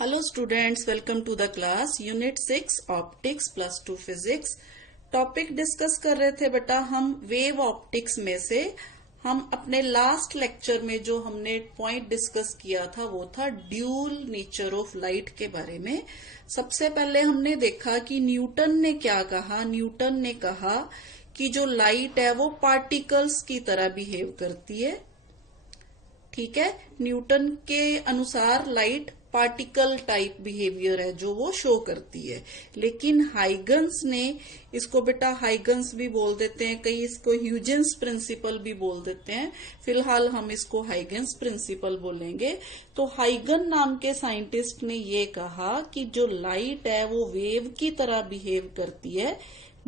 Hello students, welcome to the class Unit 6 Optics plus 2 Physics। Topic discuss कर रहे थे बेटा हम वेव ऑप्टिक्स में से। हम अपने लास्ट लेक्चर में जो हमने पॉइंट डिस्कस किया था वो था ड्यूल नेचर ऑफ लाइट के बारे में। सबसे पहले हमने देखा कि न्यूटन ने क्या कहा। न्यूटन ने कहा कि जो लाइट है वो पार्टिकल्स की तरह बिहेव करती है। ठीक है, न्यूटन के अनुसार लाइट पार्टिकल टाइप बिहेवियर है जो वो शो करती है। लेकिन हाइगन्स ने इसको बेटा हाइगन्स भी बोल देते हैं, कई इसको ह्यूजेंस प्रिंसिपल भी बोल देते हैं। फिलहाल हम इसको हाइगन्स प्रिंसिपल बोलेंगे। तो हाइगन नाम के साइंटिस्ट ने ये कहा कि जो लाइट है वो वेव की तरह बिहेव करती है,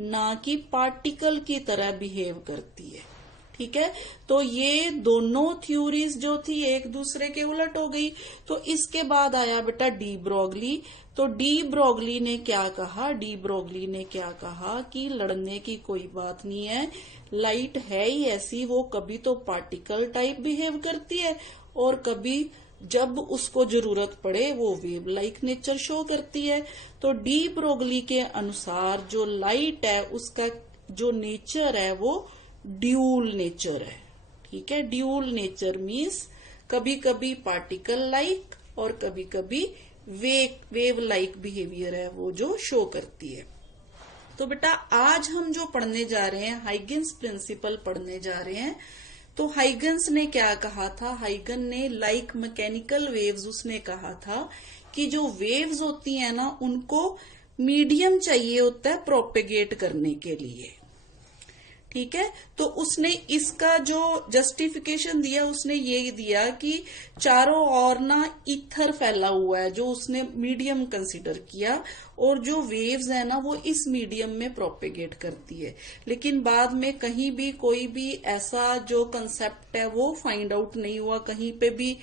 ना कि पार्टिकल की तरह बिहेव करती है। ठीक है, तो ये दोनों थ्योरीज जो थी एक दूसरे के उलट हो गई। तो इसके बाद आया बेटा डी ब्रोगली। तो डी ब्रोगली ने क्या कहा? डी ब्रोगली ने क्या कहा कि लड़ने की कोई बात नहीं है, लाइट है ही ऐसी, वो कभी तो पार्टिकल टाइप बिहेव करती है और कभी जब उसको जरूरत पड़े वो वेव लाइक नेचर शो करती है। तो डी ब्रोगली के अनुसार जो लाइट है उसका जो नेचर है वो ड्यूल नेचर है। ठीक है, ड्यूल नेचर मीन्स कभी कभी पार्टिकल लाइक और कभी कभी वेव लाइक बिहेवियर है वो जो शो करती है। तो बेटा आज हम जो पढ़ने जा रहे हैं हाइगन्स प्रिंसिपल पढ़ने जा रहे हैं। तो हाइगन्स ने क्या कहा था? हाइगन ने लाइक मैकेनिकल वेव्स उसने कहा था कि जो वेव्स होती है ना उनको मीडियम चाहिए होता है प्रोपेगेट करने के लिए। ठीक है, तो उसने इसका जो जस्टिफिकेशन दिया उसने ये दिया कि चारों ओर ना ईथर फैला हुआ है जो उसने मीडियम कंसिडर किया, और जो वेव्स है ना वो इस मीडियम में प्रोपेगेट करती है। लेकिन बाद में कहीं भी कोई भी ऐसा जो कंसेप्ट है वो फाइंड आउट नहीं हुआ, कहीं पे भी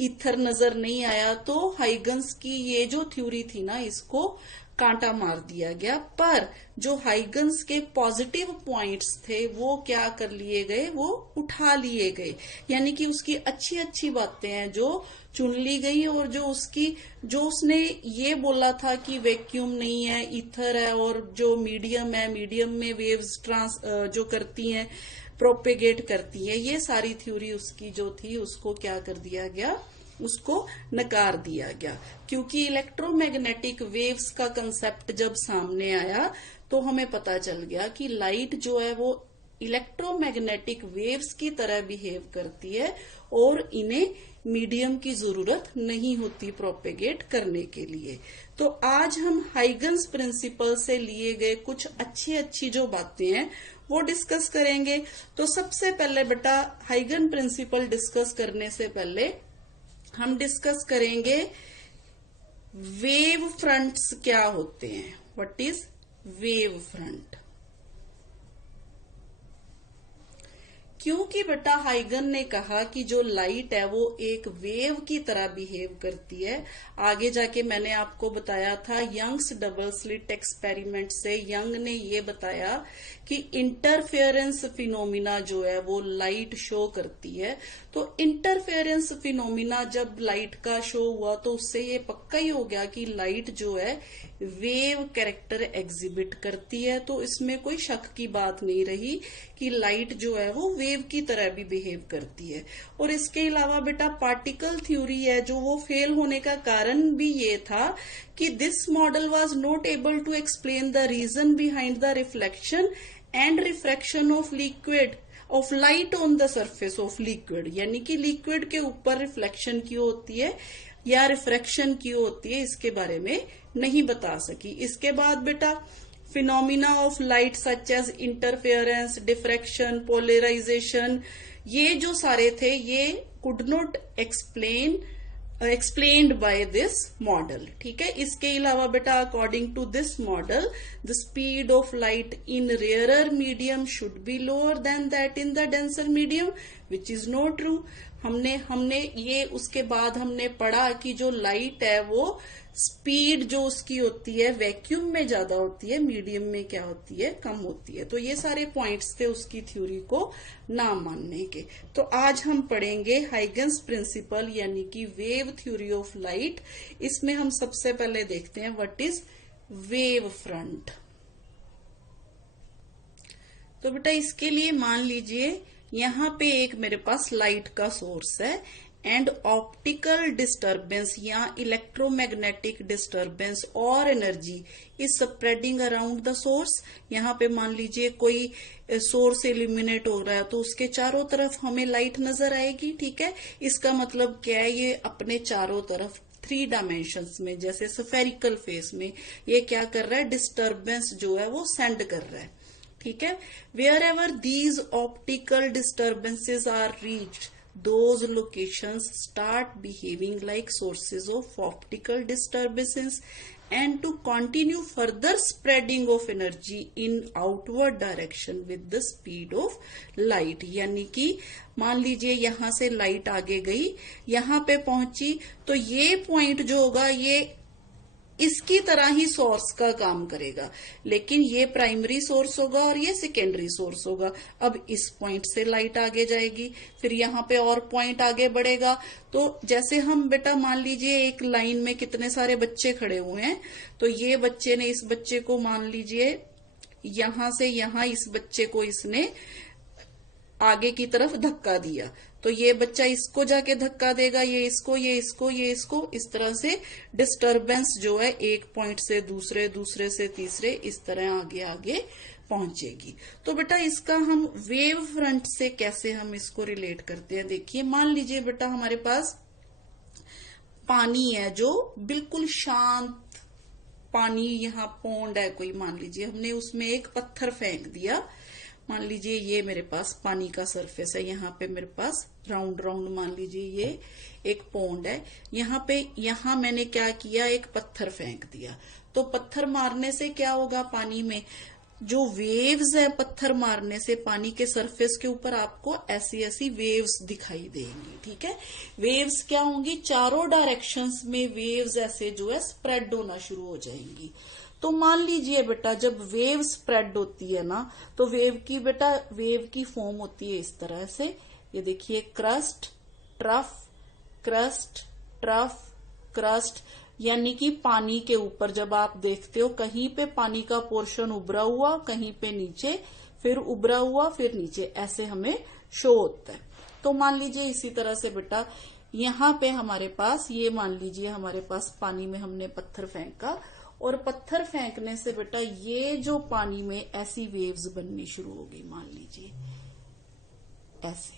ईथर नजर नहीं आया। तो हाइगन्स की ये जो थ्योरी थी ना इसको कांटा मार दिया गया। पर जो हाइगन्स के पॉजिटिव पॉइंट्स थे वो क्या कर लिए गए, वो उठा लिए गए। यानी कि उसकी अच्छी अच्छी बातें हैं जो चुन ली गई, और जो उसने ये बोला था कि वैक्यूम नहीं है, ईथर है, और जो मीडियम है, मीडियम में वेव्स जो करती हैं प्रोपेगेट करती है, ये सारी थ्योरी उसकी जो थी उसको क्या कर दिया गया, उसको नकार दिया गया। क्योंकि इलेक्ट्रोमैग्नेटिक वेव्स का कंसेप्ट जब सामने आया तो हमें पता चल गया कि लाइट जो है वो इलेक्ट्रोमैग्नेटिक वेव्स की तरह बिहेव करती है और इन्हें मीडियम की जरूरत नहीं होती प्रोपेगेट करने के लिए। तो आज हम हाइगन्स प्रिंसिपल से लिए गए कुछ अच्छी अच्छी जो बातें हैं वो डिस्कस करेंगे। तो सबसे पहले बेटा हाइगन प्रिंसिपल डिस्कस करने से पहले हम डिस्कस करेंगे वेव फ्रंट्स क्या होते हैं। What is wave front? क्योंकि बेटा हाइगन ने कहा कि जो लाइट है वो एक वेव की तरह बिहेव करती है। आगे जाके मैंने आपको बताया था यंग्स डबल स्लिट एक्सपेरिमेंट से यंग ने ये बताया कि इंटरफेरेंस फिनोमिना जो है वो लाइट शो करती है। तो इंटरफेरेंस फिनोमिना जब लाइट का शो हुआ तो उससे ये पक्का ही हो गया कि लाइट जो है वेव कैरेक्टर एग्जिबिट करती है। तो इसमें कोई शक की बात नहीं रही कि लाइट जो है वो वेव की तरह भी बिहेव करती है। और इसके अलावा बेटा पार्टिकल थ्योरी है जो वो फेल होने का कारण भी ये था कि this model was not able to explain the reason behind the reflection and refraction of light on the surface of liquid. यानी कि लिक्विड के ऊपर रिफ्लेक्शन क्यों होती है या रिफ्रैक्शन क्यों होती है इसके बारे में नहीं बता सकी। इसके बाद बेटा phenomena of light such as interference, diffraction, polarisation, ये जो सारे थे ये could not explained by this model। ठीक है, इसके अलावा बेटा according to this model the speed of light in rarer medium should be lower than that in the denser medium, which is not true. हमने हमने ये उसके बाद हमने पढ़ा कि जो लाइट है वो स्पीड जो उसकी होती है वैक्यूम में ज्यादा होती है, मीडियम में क्या होती है, कम होती है। तो ये सारे पॉइंट्स थे उसकी थ्योरी को ना मानने के। तो आज हम पढ़ेंगे हाइगन्स प्रिंसिपल यानी कि वेव थ्योरी ऑफ लाइट। इसमें हम सबसे पहले देखते हैं व्हाट इज वेव फ्रंट। तो बेटा इसके लिए मान लीजिए यहाँ पे एक मेरे पास लाइट का सोर्स है एंड ऑप्टिकल डिस्टरबेंस या इलेक्ट्रोमैग्नेटिक डिस्टरबेंस और energy is spreading around the source. यहाँ पे मान लीजिए कोई सोर्स इल्यूमिनेट हो रहा है तो उसके चारों तरफ हमें लाइट नजर आएगी, ठीक है। इसका मतलब क्या है, ये अपने चारों तरफ 3 डायमेंशंस में जैसे स्फेरिकल फेस में ये क्या कर रहा है, डिस्टरबेंस जो है वो सेंड कर रहा है, ठीक है। Wherever these optical disturbances are reached, those locations start behaving like sources of optical disturbances and to continue further spreading of energy in outward direction with the speed of light। यानी कि मान लीजिए यहां से light आगे गई, यहां पे पहुंची, तो ये पॉइंट जो होगा ये इसकी तरह ही सोर्स का काम करेगा, लेकिन ये प्राइमरी सोर्स होगा और ये सेकेंडरी सोर्स होगा। अब इस पॉइंट से लाइट आगे जाएगी, फिर यहाँ पे और पॉइंट आगे बढ़ेगा। तो जैसे हम बेटा मान लीजिए एक लाइन में कितने सारे बच्चे खड़े हुए हैं, तो ये बच्चे ने इस बच्चे को मान लीजिए यहां से यहां इस बच्चे को इसने आगे की तरफ धक्का दिया, तो ये बच्चा इसको जाके धक्का देगा, ये इसको, ये इसको, ये इसको, इस तरह से डिस्टरबेंस जो है एक पॉइंट से दूसरे, दूसरे से तीसरे, इस तरह आगे आगे पहुंचेगी। तो बेटा इसका हम वेव फ्रंट से कैसे हम इसको रिलेट करते हैं, देखिए मान लीजिए बेटा हमारे पास पानी है जो बिल्कुल शांत पानी, यहाँ पौंड है कोई, मान लीजिए हमने उसमें एक पत्थर फेंक दिया। मान लीजिए ये मेरे पास पानी का सरफेस है, यहाँ पे मेरे पास राउंड राउंड मान लीजिए ये एक पौंड है, यहाँ मैंने क्या किया, एक पत्थर फेंक दिया। तो पत्थर मारने से क्या होगा, पानी में जो वेव्स है पत्थर मारने से पानी के सरफेस के ऊपर आपको ऐसी ऐसी वेव्स दिखाई देंगी, ठीक है। वेव्स क्या होंगी, चारों डायरेक्शंस में वेव्स ऐसे जो है स्प्रेड होना शुरू हो जाएंगी। तो मान लीजिए बेटा जब वेव स्प्रेड होती है ना, तो वेव की फॉर्म होती है इस तरह से, ये देखिए crust trough, crust trough crust, यानी कि पानी के ऊपर जब आप देखते हो कहीं पे पानी का पोर्शन उभरा हुआ, कहीं पे नीचे, फिर उभरा हुआ, फिर नीचे, ऐसे हमें शो होता है। तो मान लीजिए इसी तरह से बेटा यहाँ पे हमारे पास, ये मान लीजिए हमारे पास पानी में हमने पत्थर फेंका, और पत्थर फेंकने से बेटा ये जो पानी में ऐसी वेव्स बननी शुरू हो गई, मान लीजिए ऐसे,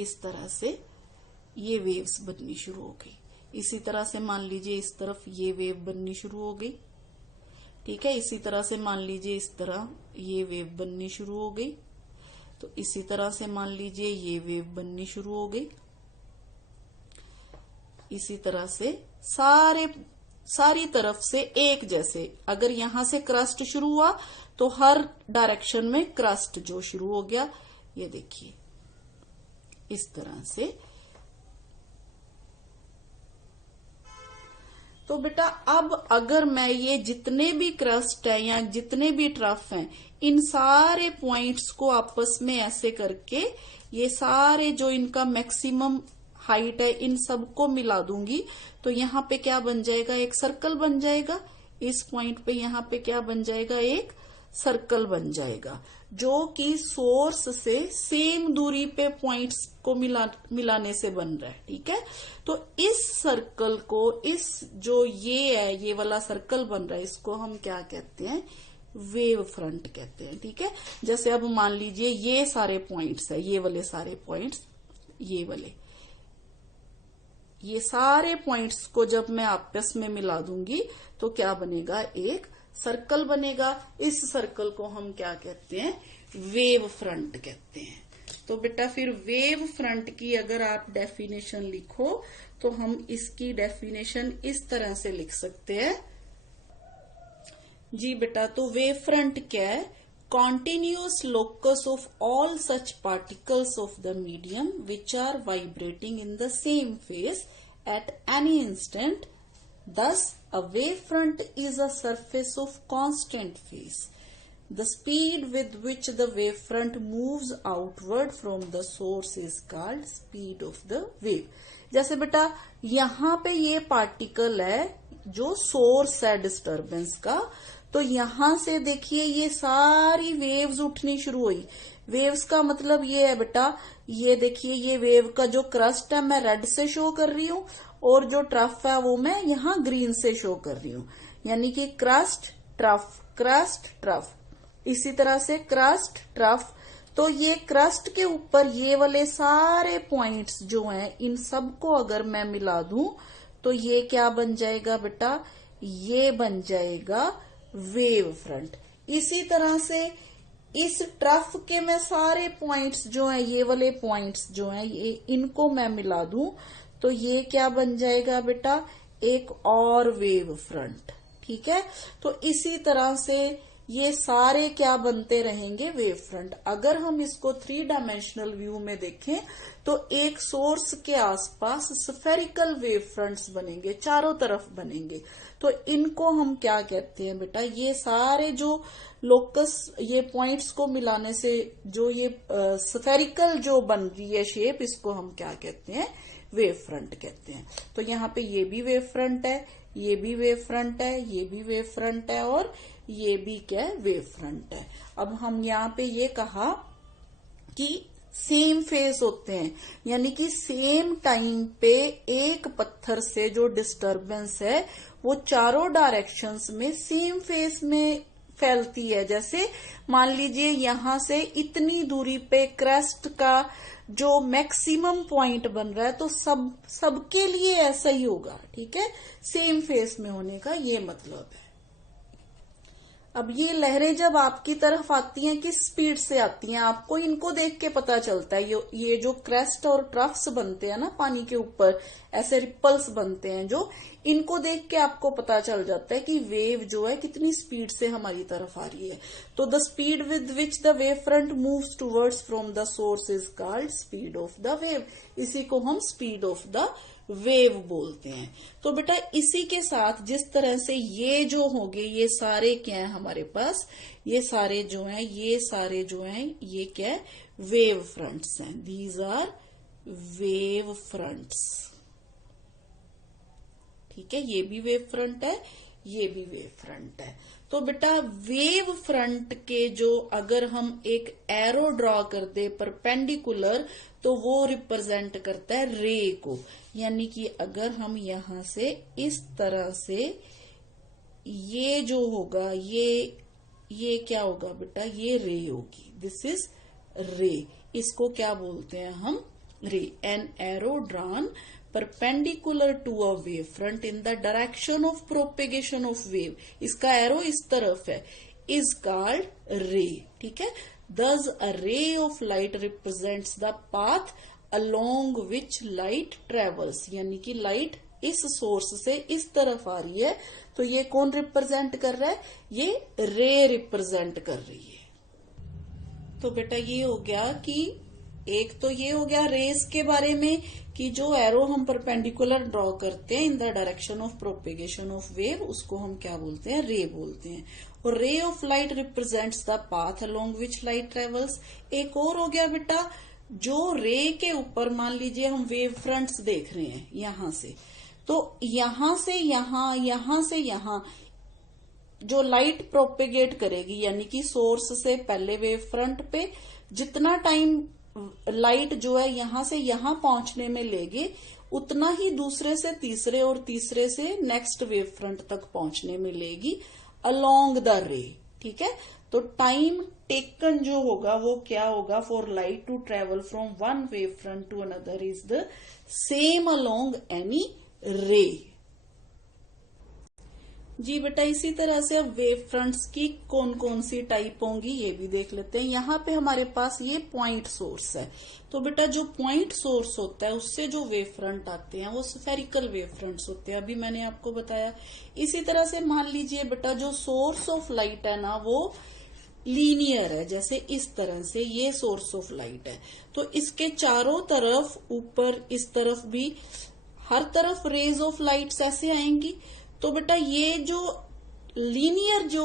इस तरह से ये वेव्स बननी शुरू हो गई। इसी तरह से मान लीजिए इस तरफ ये वेव बननी शुरू हो गई, ठीक है। इसी तरह से मान लीजिए इस तरह ये वेव बननी शुरू हो गई, तो इसी तरह से मान लीजिए ये वेव बननी शुरू हो गई। इसी तरह से सारी तरफ से एक जैसे, अगर यहां से क्रस्ट शुरू हुआ तो हर डायरेक्शन में क्रस्ट जो शुरू हो गया, ये देखिए इस तरह से। तो बेटा अब अगर मैं ये जितने भी क्रस्ट है या जितने भी ट्रफ हैं, इन सारे पॉइंट्स को आपस में ऐसे करके ये सारे जो इनका मैक्सिमम हाइट है इन सबको मिला दूंगी, तो यहाँ पे क्या बन जाएगा, एक सर्कल बन जाएगा। इस पॉइंट पे यहाँ पे क्या बन जाएगा, एक सर्कल बन जाएगा, जो कि सोर्स से सेम दूरी पे पॉइंट्स को मिलाने से बन रहा है, ठीक है। तो इस सर्कल को, इस जो ये है, ये वाला सर्कल बन रहा है, इसको हम क्या कहते हैं, वेव फ्रंट कहते हैं, ठीक है। जैसे अब मान लीजिए ये सारे पॉइंट्स है, ये वाले सारे पॉइंट्स, ये वाले, ये सारे पॉइंट्स को जब मैं आपस में मिला दूंगी तो क्या बनेगा, एक सर्कल बनेगा। इस सर्कल को हम क्या कहते हैं, वेव फ्रंट कहते हैं। तो बेटा फिर वेव फ्रंट की अगर आप डेफिनेशन लिखो तो हम इसकी डेफिनेशन इस तरह से लिख सकते हैं जी बेटा। तो वेव फ्रंट क्या है, continuous locus of all such particles of the medium which are vibrating in the same phase at any instant. Thus, a wavefront is a surface of constant phase. The speed with which the wavefront moves outward from the source is called speed of the wave. जैसे बेटा यहाँ पे ये particle है जो source है disturbance का, तो यहां से देखिए ये सारी वेव्स उठनी शुरू हुई। वेव्स का मतलब ये है बेटा, ये देखिए ये वेव का जो क्रस्ट है मैं रेड से शो कर रही हूँ और जो ट्रफ है वो मैं यहाँ ग्रीन से शो कर रही हूँ, यानी कि क्रस्ट ट्रफ, इसी तरह से क्रस्ट ट्रफ। तो ये क्रस्ट के ऊपर ये वाले सारे पॉइंट्स जो हैं, इन सबको अगर मैं मिला दूं तो ये क्या बन जाएगा बेटा, ये बन जाएगा वेव फ्रंट। इसी तरह से इस ट्रफ के मैं सारे पॉइंट्स जो हैं, ये वाले पॉइंट्स जो हैं, ये इनको मैं मिला दूं तो ये क्या बन जाएगा बेटा, एक और वेव फ्रंट। ठीक है, तो इसी तरह से ये सारे क्या बनते रहेंगे, वेव फ्रंट। अगर हम इसको 3 डायमेंशनल व्यू में देखें तो एक सोर्स के आसपास स्फेरिकल वेव फ्रंट्स बनेंगे, चारों तरफ बनेंगे। तो इनको हम क्या कहते हैं बेटा, ये सारे जो लोकस, ये पॉइंट्स को मिलाने से जो ये स्फेरिकल जो बन रही है शेप, इसको हम क्या कहते हैं, वेव फ्रंट कहते हैं। तो यहाँ पे ये भी वेव फ्रंट है, ये भी वेव फ्रंट है, ये भी वेव फ्रंट है और ये भी क्या है, वेव फ्रंट है। अब हम यहाँ पे ये कहा कि सेम फेस होते हैं, यानी कि सेम टाइम पे एक पत्थर से जो डिस्टरबेंस है वो चारों डायरेक्शंस में सेम फेस में फैलती है। जैसे मान लीजिए यहां से इतनी दूरी पे क्रेस्ट का जो मैक्सिमम पॉइंट बन रहा है, तो सबके लिए ऐसा ही होगा। ठीक है, सेम फेस में होने का ये मतलब है। अब ये लहरें जब आपकी तरफ आती हैं, किस स्पीड से आती हैं, आपको इनको देख के पता चलता है। ये जो क्रेस्ट और ट्रफ्स बनते हैं ना पानी के ऊपर, ऐसे रिपल्स बनते हैं, जो इनको देख के आपको पता चल जाता है कि वेव जो है कितनी स्पीड से हमारी तरफ आ रही है। तो the speed with which the wave front moves towards from the source is called speed of the wave. इसी को हम स्पीड ऑफ द वेव बोलते हैं। तो बेटा इसी के साथ जिस तरह से ये जो होंगे, ये सारे क्या है हमारे पास, ये सारे जो हैं, ये सारे जो हैं, ये क्या है, वेव फ्रंट्स हैं। These are wave fronts. ठीक है, ये भी वेव फ्रंट है, ये भी वेव फ्रंट है। तो बेटा वेव फ्रंट के जो अगर हम एक एरो ड्रॉ कर दे परपेंडिकुलर, तो वो रिप्रेजेंट करता है रे को। यानी कि अगर हम यहां से इस तरह से, ये जो होगा, ये क्या होगा बेटा, ये रे होगी। दिस इज रे। इसको क्या बोलते हैं हम, रे। An arrow drawn perpendicular to a wave front in the direction of propagation of wave, इसका एरो इस तरफ है, is called ray। ठीक है, thus a ray of light represents the path along which light travels, यानी कि light इस source से इस तरफ आ रही है, तो ये कौन रिप्रेजेंट कर रहा है, ये रे रिप्रेजेंट कर रही है। तो बेटा ये हो गया कि एक तो ये हो गया रेस के बारे में, कि जो एरो हम परपेंडिकुलर ड्रॉ करते हैं in the direction of propagation of wave, उसको हम क्या बोलते हैं, रे बोलते हैं। और ray of light represents the path along which light travels. एक और हो गया बेटा, जो रे के ऊपर मान लीजिए हम वेव फ्रंट्स देख रहे हैं यहां से, तो यहां से यहां, यहां से यहां जो लाइट प्रोपेगेट करेगी, यानी कि सोर्स से पहले वेव फ्रंट पे जितना टाइम लाइट जो है यहां से यहां पहुंचने में लेगी, उतना ही दूसरे से तीसरे और तीसरे से नेक्स्ट वेव फ्रंट तक पहुंचने में लेगी अलोंग द रे। ठीक है, तो टाइम टेकन जो होगा वो क्या होगा, for light to travel from one wave front to another is the same along any ray. जी बेटा इसी तरह से अब वेव फ्रंट्स की कौन कौन सी टाइप होंगी ये भी देख लेते हैं। यहाँ पे हमारे पास ये पॉइंट सोर्स है, तो बेटा जो पॉइंट सोर्स होता है उससे जो वेव फ्रंट आते हैं वो स्फेरिकल वेव फ्रंट्स होते हैं, अभी मैंने आपको बताया। इसी तरह से मान लीजिए बेटा जो सोर्स ऑफ लाइट है ना, वो लीनियर है, जैसे इस तरह से ये सोर्स ऑफ लाइट है, तो इसके चारों तरफ, ऊपर इस तरफ भी, हर तरफ रेज ऑफ लाइट्स ऐसे आएंगी। तो बेटा ये जो लीनियर जो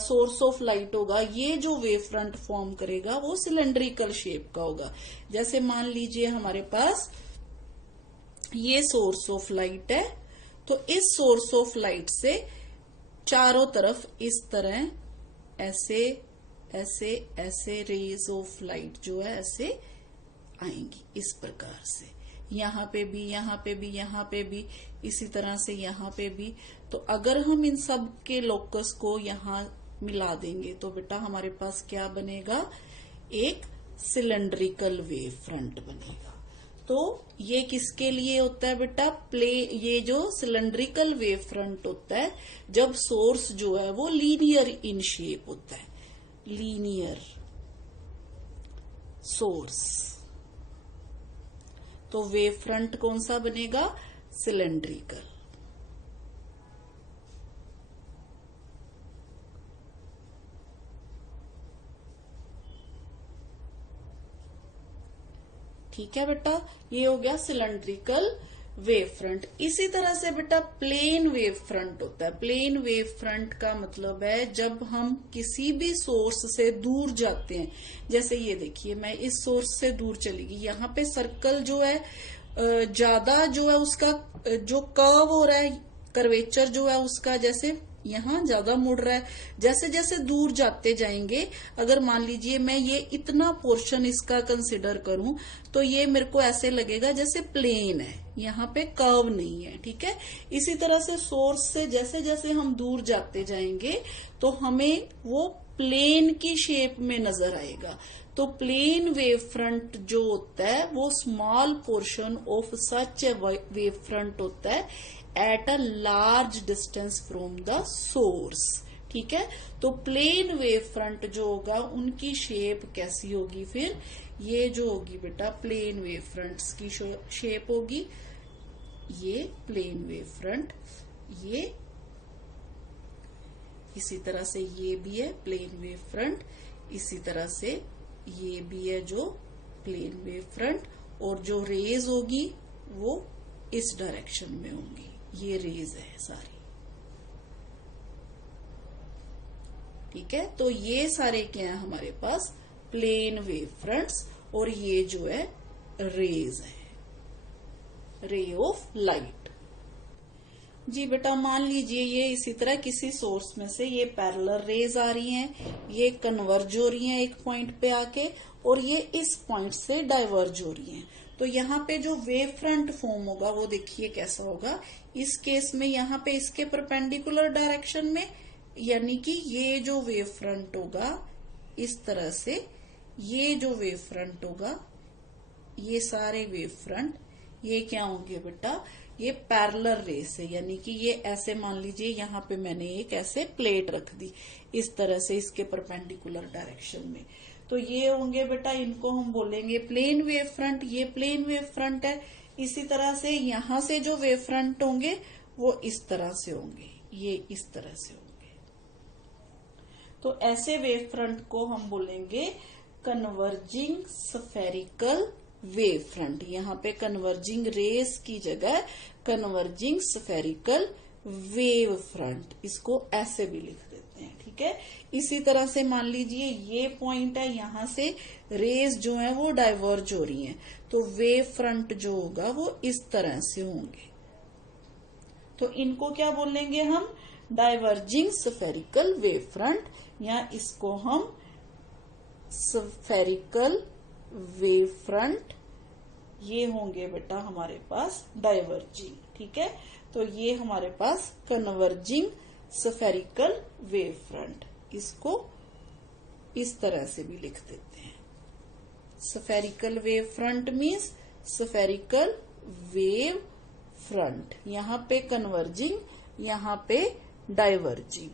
सोर्स ऑफ लाइट होगा, ये जो वेव फ्रंट फॉर्म करेगा वो सिलेंड्रिकल शेप का होगा। जैसे मान लीजिए हमारे पास ये सोर्स ऑफ लाइट है, तो इस सोर्स ऑफ लाइट से चारों तरफ इस तरह ऐसे ऐसे ऐसे रेज ऑफ लाइट जो है ऐसे आएंगी इस प्रकार से, यहाँ पे भी, यहाँ पे भी, यहाँ पे भी, इसी तरह से यहाँ पे भी। तो अगर हम इन सब के लोकस को यहाँ मिला देंगे तो बेटा हमारे पास क्या बनेगा, एक सिलेंड्रिकल वेव फ्रंट बनेगा। तो ये किसके लिए होता है बेटा, ये जो सिलेंड्रिकल वेव फ्रंट होता है जब सोर्स जो है वो लीनियर इन शेप होता है, लीनियर सोर्स, तो वेव फ्रंट कौन सा बनेगा, सिलेंड्रिकल। ठीक है बेटा, ये हो गया सिलेंड्रिकल वेव फ्रंट। इसी तरह से बेटा प्लेन वेव फ्रंट होता है। प्लेन वेव फ्रंट का मतलब है जब हम किसी भी सोर्स से दूर जाते हैं, जैसे ये देखिए मैं इस सोर्स से दूर चली गई, यहाँ पे सर्कल जो है ज्यादा जो है उसका जो कर्व हो रहा है, कर्वेचर जो है उसका जैसे यहाँ ज्यादा मुड़ रहा है। जैसे जैसे दूर जाते जाएंगे, अगर मान लीजिए मैं ये इतना पोर्शन इसका कंसिडर करूं तो ये मेरे को ऐसे लगेगा जैसे प्लेन है, यहाँ पे कर्व नहीं है। ठीक है, इसी तरह से सोर्स से जैसे जैसे हम दूर जाते जाएंगे तो हमें वो प्लेन की शेप में नजर आएगा। तो प्लेन वेव फ्रंट जो होता है वो small portion of such A wave front होता है at a large distance from the source. ठीक है, तो प्लेन वेव फ्रंट जो होगा उनकी शेप कैसी होगी, फिर ये जो होगी बेटा प्लेन वेव फ्रंट्स की शेप होगी, ये प्लेन वेव फ्रंट, ये इसी तरह से ये भी है प्लेन वेव फ्रंट, इसी तरह से ये भी है जो प्लेन वेव फ्रंट, और जो रेज होगी वो इस डायरेक्शन में होंगी, ये रेज है सारी। ठीक है, तो ये सारे क्या है हमारे पास, प्लेन वेव फ्रंट्स, और ये जो है रेज है, रे ऑफ लाइट। जी बेटा मान लीजिए ये इसी तरह किसी सोर्स में से ये पैरेलल रेज आ रही हैं, ये कन्वर्ज हो रही हैं एक पॉइंट पे आके, और ये इस पॉइंट से डाइवर्ज हो रही हैं। तो यहाँ पे जो वेव फ्रंट फॉर्म होगा वो देखिए कैसा होगा, इस केस में यहाँ पे इसके परपेंडिकुलर डायरेक्शन में, यानी कि ये जो वेव फ्रंट होगा इस तरह से, ये जो वेव फ्रंट होगा, ये सारे वेव फ्रंट ये क्या होंगे बेटा, ये पैरेलल रेस है, यानी कि ये ऐसे मान लीजिए यहाँ पे मैंने एक ऐसे प्लेट रख दी इस तरह से इसके परपेंडिकुलर डायरेक्शन में, तो ये होंगे बेटा, इनको हम बोलेंगे प्लेन वेव फ्रंट। ये प्लेन वेव फ्रंट है। इसी तरह से यहाँ से जो वेव फ्रंट होंगे वो इस तरह से होंगे, ये इस तरह से होंगे। तो ऐसे वेव फ्रंट को हम बोलेंगे कन्वर्जिंग स्फेरिकल वेव फ्रंट। यहाँ पे कन्वर्जिंग रेस की जगह कन्वर्जिंग स्फेरिकल वेव फ्रंट, इसको ऐसे भी लिख देते हैं। ठीक है, इसी तरह से मान लीजिए ये पॉइंट है, यहाँ से रेज जो है वो डाइवर्ज हो रही हैं, तो वेव फ्रंट जो होगा वो इस तरह से होंगे। तो इनको क्या बोलेंगे हम, डाइवर्जिंग स्फेरिकल वेव फ्रंट, या इसको हम स्फेरिकल वेव फ्रंट, ये होंगे बेटा हमारे पास डाइवर्जिंग। ठीक है, तो ये हमारे पास कन्वर्जिंग स्फेरिकल वेव फ्रंट, इसको इस तरह से भी लिख देते हैं। Spherical wave front means spherical wave front, यहाँ पे कन्वर्जिंग, यहाँ पे डाइवर्जिंग।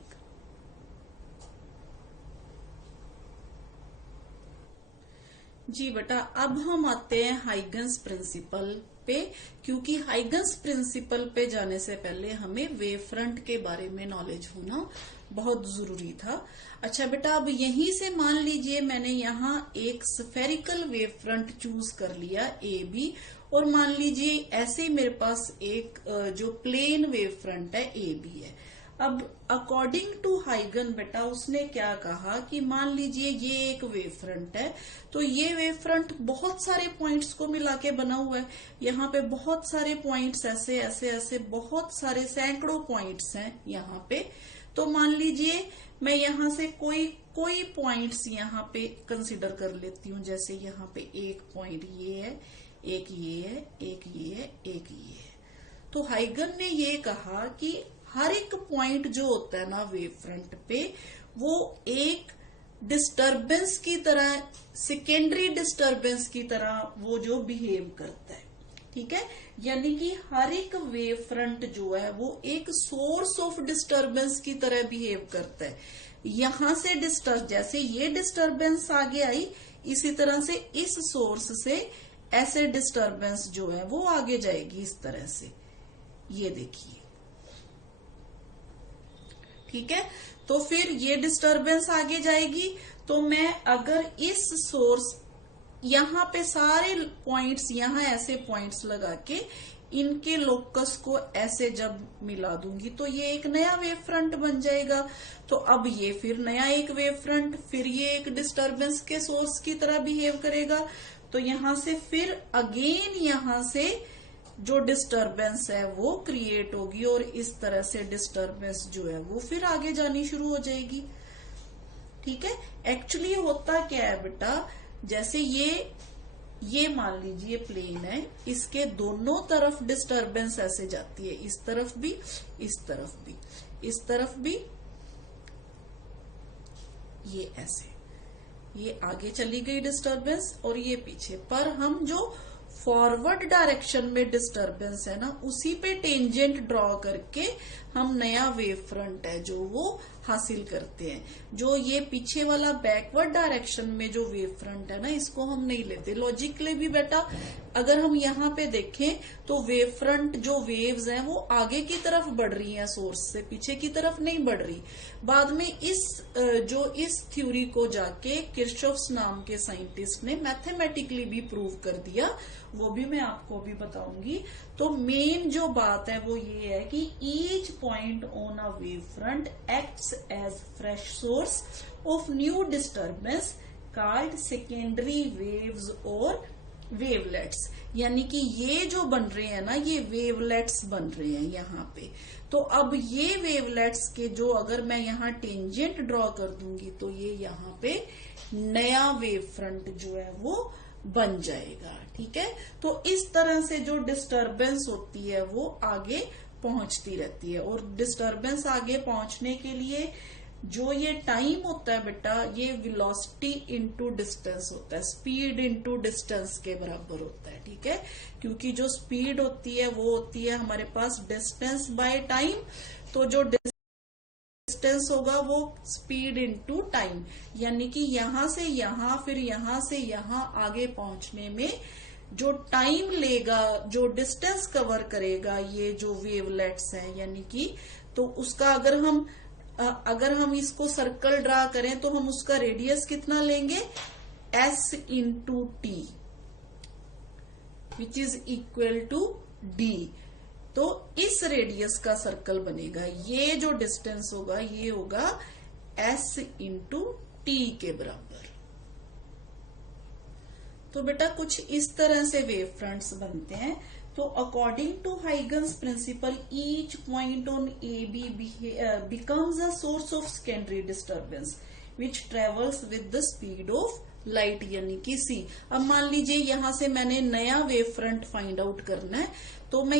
जी बेटा, अब हम आते हैं हाइगन्स प्रिंसिपल पे, क्योंकि हाइगन्स प्रिंसिपल पे जाने से पहले हमें वेव फ्रंट के बारे में नॉलेज होना बहुत जरूरी था। अच्छा बेटा, अब यहीं से मान लीजिए मैंने यहाँ एक स्फेरिकल वेव फ्रंट चूज कर लिया ए बी, और मान लीजिए ऐसे ही मेरे पास एक जो प्लेन वेव फ्रंट है ए बी है। अब अकॉर्डिंग टू हाइगन बेटा उसने क्या कहा कि मान लीजिए ये एक वेव फ्रंट है, तो ये वेव फ्रंट बहुत सारे पॉइंट्स को मिला के बना हुआ है। यहाँ पे बहुत सारे पॉइंट्स ऐसे ऐसे ऐसे बहुत सारे सैकड़ों पॉइंट्स हैं यहाँ पे। तो मान लीजिए मैं यहाँ से कोई पॉइंट्स यहाँ पे कंसिडर कर लेती हूँ, जैसे यहाँ पे एक पॉइंट ये है, एक ये है, एक ये है, एक ये है। तो हाइगन ने ये कहा कि हर एक पॉइंट जो होता है ना वेव फ्रंट पे, वो एक डिस्टरबेंस की तरह, सेकेंडरी डिस्टरबेंस की तरह वो जो बिहेव करता है, ठीक है। यानी कि हर एक वेव फ्रंट जो है वो एक सोर्स ऑफ डिस्टरबेंस की तरह बिहेव करता है। यहां से जैसे ये डिस्टरबेंस आगे आई, इसी तरह से इस सोर्स से ऐसे डिस्टरबेंस जो है वो आगे जाएगी इस तरह से, ये देखिए, ठीक है। तो फिर ये डिस्टरबेंस आगे जाएगी, तो मैं अगर इस सोर्स यहाँ पे सारे पॉइंट्स, यहाँ ऐसे पॉइंट्स लगा के इनके लोकस को ऐसे जब मिला दूंगी तो ये एक नया वेव फ्रंट बन जाएगा। तो अब ये फिर नया एक वेव फ्रंट, फिर ये एक डिस्टरबेंस के सोर्स की तरह बिहेव करेगा। तो यहां से फिर अगेन यहां से जो डिस्टरबेंस है वो क्रिएट होगी, और इस तरह से डिस्टरबेंस जो है वो फिर आगे जानी शुरू हो जाएगी, ठीक है। एक्चुअली होता क्या है बेटा, जैसे ये मान लीजिए प्लेन है, इसके दोनों तरफ डिस्टरबेंस ऐसे जाती है, इस तरफ भी, इस तरफ भी, इस तरफ भी, ये ऐसे, ये आगे चली गई डिस्टरबेंस और ये पीछे। पर हम जो फॉरवर्ड डायरेक्शन में डिस्टरबेंस है ना, उसी पे टेंजेंट ड्रॉ करके हम नया वेव फ्रंट है जो वो हासिल करते हैं। जो ये पीछे वाला बैकवर्ड डायरेक्शन में जो वेव फ्रंट है ना, इसको हम नहीं लेते। लॉजिकली भी बेटा अगर हम यहाँ पे देखें तो वेव फ्रंट जो वेव्स हैं वो आगे की तरफ बढ़ रही हैं सोर्स से, पीछे की तरफ नहीं बढ़ रही। बाद में इस थ्योरी को जाके किरचॉफ्स नाम के साइंटिस्ट ने मैथमेटिकली भी प्रूव कर दिया, वो भी मैं आपको अभी बताऊंगी। तो मेन जो बात है वो ये है कि each point on a wave front acts as fresh source of new disturbance called secondary waves और वेवलेट्स। यानी कि ये जो बन रहे हैं ना, ये वेवलेट्स बन रहे हैं यहाँ पे। तो अब ये वेवलेट्स के जो अगर मैं यहाँ टेंजेंट ड्रॉ कर दूंगी तो ये यहाँ पे नया वेव फ्रंट जो है वो बन जाएगा, ठीक है। तो इस तरह से जो डिस्टरबेंस होती है वो आगे पहुंचती रहती है, और डिस्टरबेंस आगे पहुंचने के लिए जो ये टाइम होता है बेटा, ये वेलोसिटी इनटू डिस्टेंस होता है, स्पीड इनटू डिस्टेंस के बराबर होता है, ठीक है। क्योंकि जो स्पीड होती है वो होती है हमारे पास डिस्टेंस बाय टाइम, तो जो डिस्टेंस होगा वो स्पीड इनटू टाइम। यानी कि यहां से यहां, फिर यहां से यहां आगे पहुंचने में जो टाइम लेगा, जो डिस्टेंस कवर करेगा ये जो वेवलेट्स हैं, यानी कि तो उसका अगर हम इसको सर्कल ड्रा करें तो हम उसका रेडियस कितना लेंगे, s into t, which is equal to d। तो इस रेडियस का सर्कल बनेगा, ये जो डिस्टेंस होगा ये होगा s इंटू टी के बराबर। तो बेटा कुछ इस तरह से वेव फ्रंट्स बनते हैं। तो according to Huygens principle each point on A B becomes a source of secondary disturbance which travels with the speed of light, यानी कि c। अब मान लीजिए यहां से मैंने नया वेव फ्रंट फाइंड आउट करना है, तो मैं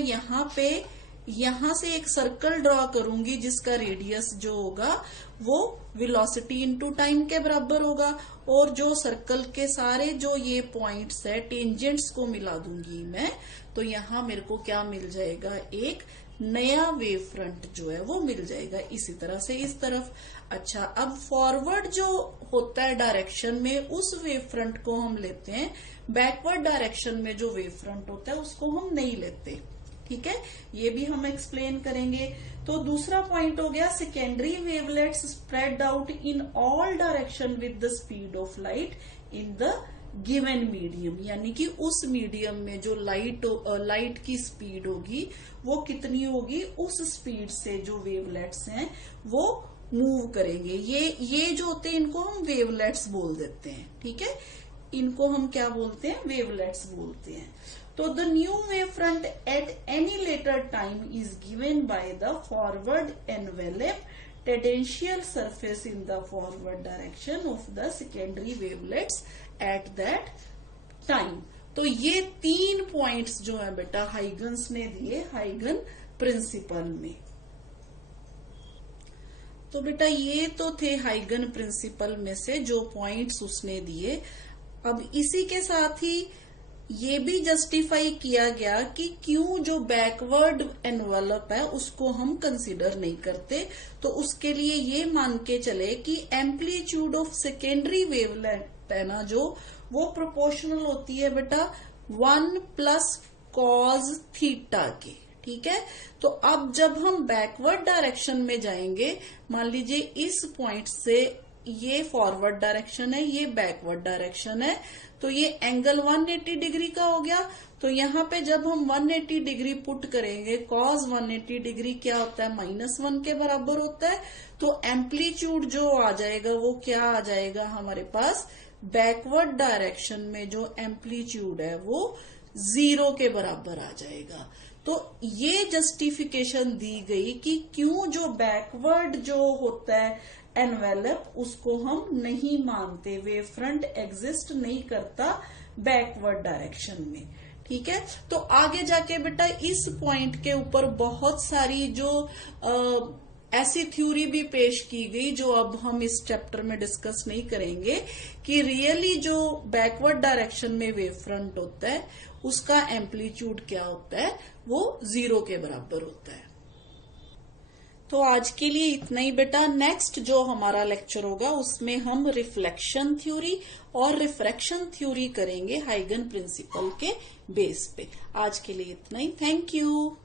यहां से एक सर्कल ड्रॉ करूंगी जिसका रेडियस जो होगा वो वेलोसिटी इनटू टाइम के बराबर होगा, और जो सर्कल के सारे जो ये पॉइंट्स है टेंजेंट्स को मिला दूंगी मैं, तो यहाँ मेरे को क्या मिल जाएगा, एक नया वेव फ्रंट जो है वो मिल जाएगा। इसी तरह से इस तरफ। अच्छा, अब फॉरवर्ड जो होता है डायरेक्शन में, उस वेव फ्रंट को हम लेते हैं। बैकवर्ड डायरेक्शन में जो वेव फ्रंट होता है उसको हम नहीं लेते। ठीक है, ये भी हम एक्सप्लेन करेंगे। तो दूसरा पॉइंट हो गया, secondary wavelets spread out in all direction with the speed of light in the given medium, यानी कि उस मीडियम में जो लाइट की स्पीड होगी वो कितनी होगी, उस स्पीड से जो वेवलेट्स हैं वो मूव करेंगे। ये जो होते हैं इनको हम वेवलेट्स बोल देते हैं। ठीक है, इनको हम क्या बोलते हैं, वेवलेट्स बोलते हैं। तो the new wave front at any later time is given by the forward envelope tangential surface in the forward direction of the secondary wavelets at that time. तो ये 3 पॉइंट्स जो है बेटा हाइगन्स ने दिए हाइगन प्रिंसिपल में। तो बेटा ये तो थे हाइगन प्रिंसिपल में से जो पॉइंट्स उसने दिए। अब इसी के साथ ही ये भी जस्टिफाई किया गया कि क्यों जो बैकवर्ड एनवेलप है उसको हम कंसीडर नहीं करते। तो उसके लिए ये मान के चले कि एम्पलीट्यूड ऑफ सेकेंडरी वेवलेट है ना, जो वो प्रोपोर्शनल होती है बेटा 1 प्लस कॉज थीटा के। ठीक है, तो अब जब हम बैकवर्ड डायरेक्शन में जाएंगे, मान लीजिए इस पॉइंट से ये फॉरवर्ड डायरेक्शन है, ये बैकवर्ड डायरेक्शन है, तो ये एंगल 180 डिग्री का हो गया। तो यहाँ पे जब हम 180 डिग्री पुट करेंगे, कॉस 180 डिग्री क्या होता है, -1 के बराबर होता है। तो एम्पलीट्यूड जो आ जाएगा वो क्या आ जाएगा हमारे पास, बैकवर्ड डायरेक्शन में जो एम्पलीट्यूड है वो 0 के बराबर आ जाएगा। तो ये जस्टिफिकेशन दी गई कि क्यों जो बैकवर्ड जो होता है एनवेलप उसको हम नहीं मानते, वेव फ्रंट एग्जिस्ट नहीं करता बैकवर्ड डायरेक्शन में। ठीक है, तो आगे जाके बेटा इस पॉइंट के ऊपर बहुत सारी जो ऐसी थ्योरी भी पेश की गई जो अब हम इस चैप्टर में डिस्कस नहीं करेंगे, कि रियली जो बैकवर्ड डायरेक्शन में वेव फ्रंट होता है उसका एम्पलीट्यूड क्या होता है, वो 0 के बराबर होता है। तो आज के लिए इतना ही बेटा। नेक्स्ट जो हमारा लेक्चर होगा उसमें हम रिफ्लेक्शन थ्योरी और रिफ्रैक्शन थ्योरी करेंगे हाइगन प्रिंसिपल के बेस पे। आज के लिए इतना ही। Thank you.